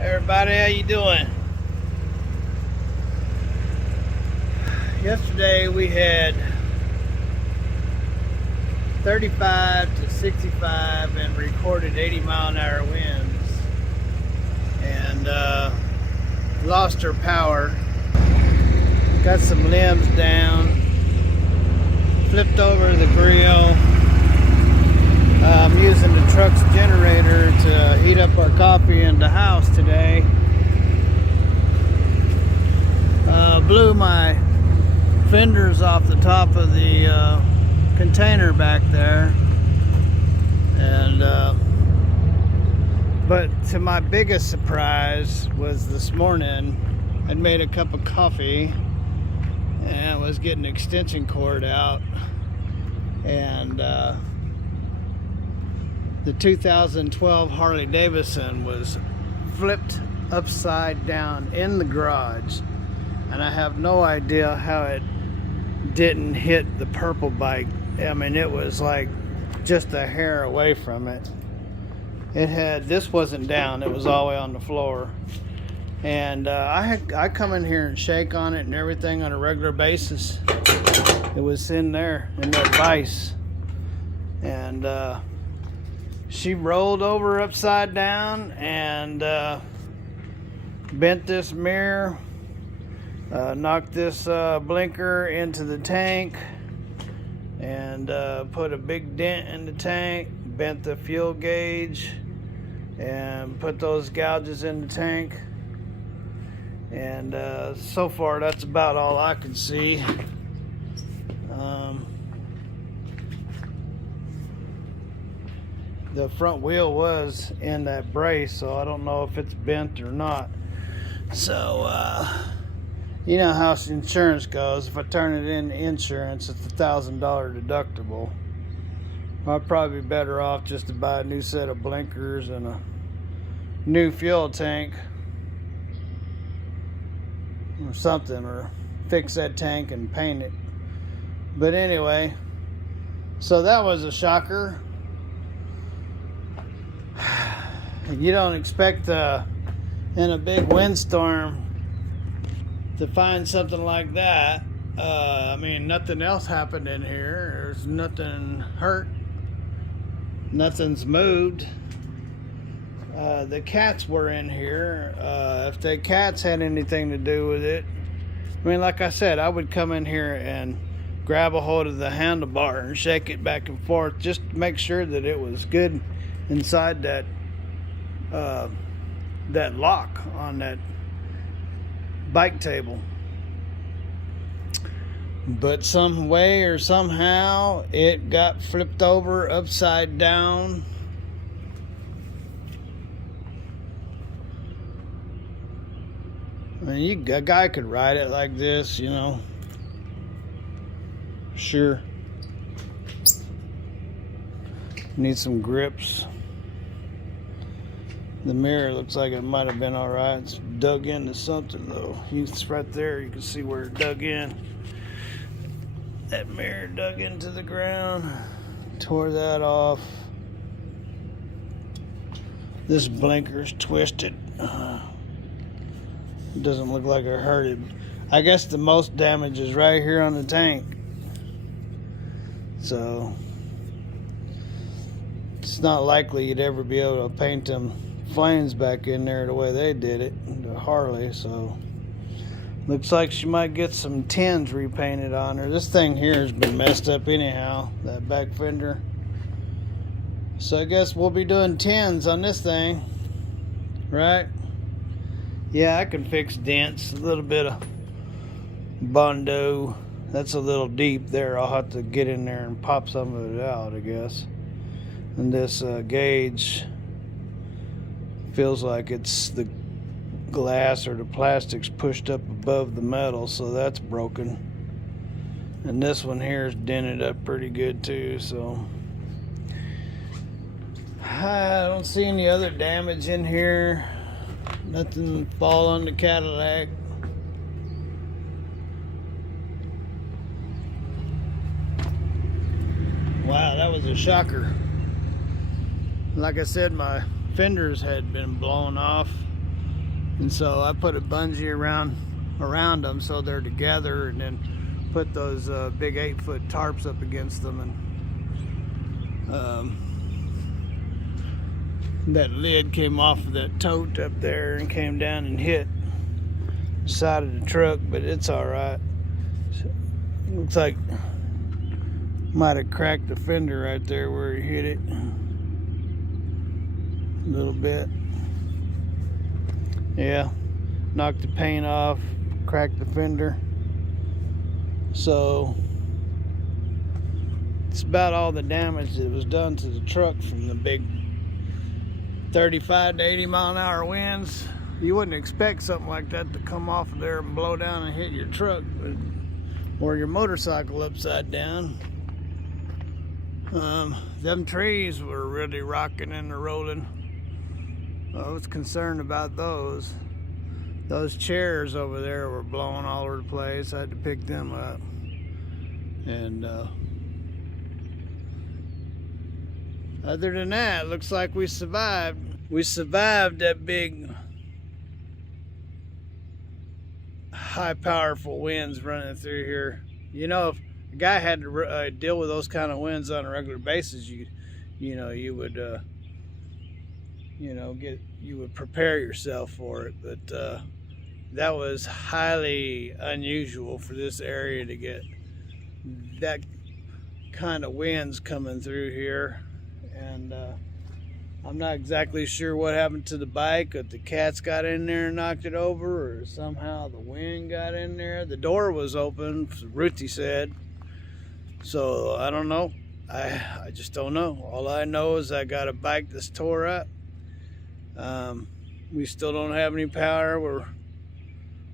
Everybody, how you doing? Yesterday we had 35 to 65 and recorded 80-mile-an-hour winds, and lost our power. Got some limbs down, flipped over the grill. I'm using the truck's generator to heat up our coffee in the house today. Blew my fenders off the top of the container back there, and but to my biggest surprise was this morning I'd made a cup of coffee and I was getting the extension cord out, and the 2012 Harley Davidson was flipped upside down in the garage, and I have no idea how it didn't hit the purple bike. I mean, it was like just a hair away from it. This wasn't down, it was all the way on the floor. And I come in here and shake on it and everything on a regular basis. It was in there, in that vise. And she rolled over upside down and bent this mirror, knocked this blinker into the tank, and put a big dent in the tank, bent the fuel gauge, and put those gouges in the tank. And so far that's about all I could see. The front wheel was in that brace, so I don't know if it's bent or not. So you know how insurance goes. If I turn it in insurance, it's $1,000 deductible. I'd probably be better off just to buy a new set of blinkers and a new fuel tank or something, or fix that tank and paint it. But anyway, so that was a shocker. You don't expect in a big windstorm to find something like that. I mean, nothing else happened in here. There's nothing hurt. Nothing's moved. The cats were in here. If the cats had anything to do with it, I mean, like I said, I would come in here and grab a hold of the handlebar and shake it back and forth just to make sure that it was good inside that lock on that bike table. But some way or somehow it got flipped over upside down. I mean, a guy could ride it like this, you know. Sure. Need some grips. The mirror looks like it might have been alright. It's dug into something though. It's right there. You can see where it dug in. That mirror dug into the ground. Tore that off. This blinker's twisted. It doesn't look like it hurt it. I guess the most damage is right here on the tank. So it's not likely you'd ever be able to paint them flames back in there the way they did it, the Harley. So looks like she might get some tins repainted on her. This thing here has been messed up anyhow, that back fender. So I guess we'll be doing tins on this thing, right? Yeah, I can fix dents. A little bit of Bondo. That's a little deep there. I'll have to get in there and pop some of it out, I guess. And this gauge feels like it's the glass or the plastic's pushed up above the metal, so that's broken. And this one here is dented up pretty good too, so I don't see any other damage in here. Nothing fall on the Cadillac. Wow, that was a shocker. Like I said, my fenders had been blown off. And so I put a bungee around them so they're together, and then put those big 8-foot tarps up against them, and that lid came off of that tote up there and came down and hit the side of the truck, but it's all right. Looks like might have cracked the fender right there where he hit it a little bit. Yeah, knocked the paint off, cracked the fender. So it's about all the damage that was done to the truck from the big 35 to 80 mile an hour winds. You wouldn't expect something like that to come off of there and blow down and hit your truck or your motorcycle upside down. Them trees were really rocking and rolling. I was concerned about those. Those chairs over there were blowing all over the place. I had to pick them up. And other than that, looks like we survived. We survived that big, high, powerful winds running through here. You know, if a guy had to deal with those kind of winds on a regular basis, you would prepare yourself for it. But that was highly unusual for this area to get that kind of winds coming through here. And I'm not exactly sure what happened to the bike, if the cats got in there and knocked it over, or somehow the wind got in there. The door was open, Ruthie said. So I don't know. I just don't know. All I know is I got a bike that's tore up. We still don't have any power.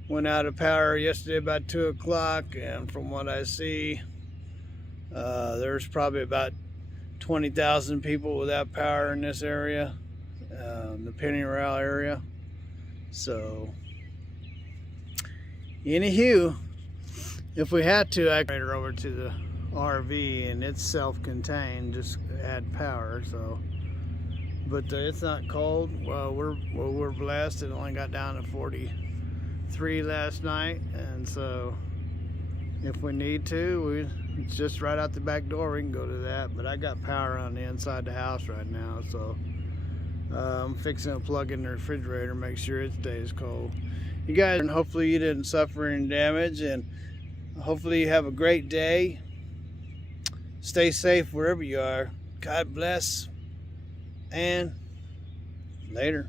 Went out of power yesterday about 2 o'clock, and from what I see, there's probably about 20,000 people without power in this area, the Pennyroyal area. So, anywho, if we had to, I could over to the RV, and it's self-contained, just add power. So, but it's not cold. Well, we're blessed. It only got down to 43 last night, and so if we need to, it's just right out the back door. We can go to that. But I got power on the inside the house right now, so I'm fixing to plug in the refrigerator, make sure it stays cold. You guys, and hopefully you didn't suffer any damage, and hopefully you have a great day. Stay safe wherever you are. God bless, and later.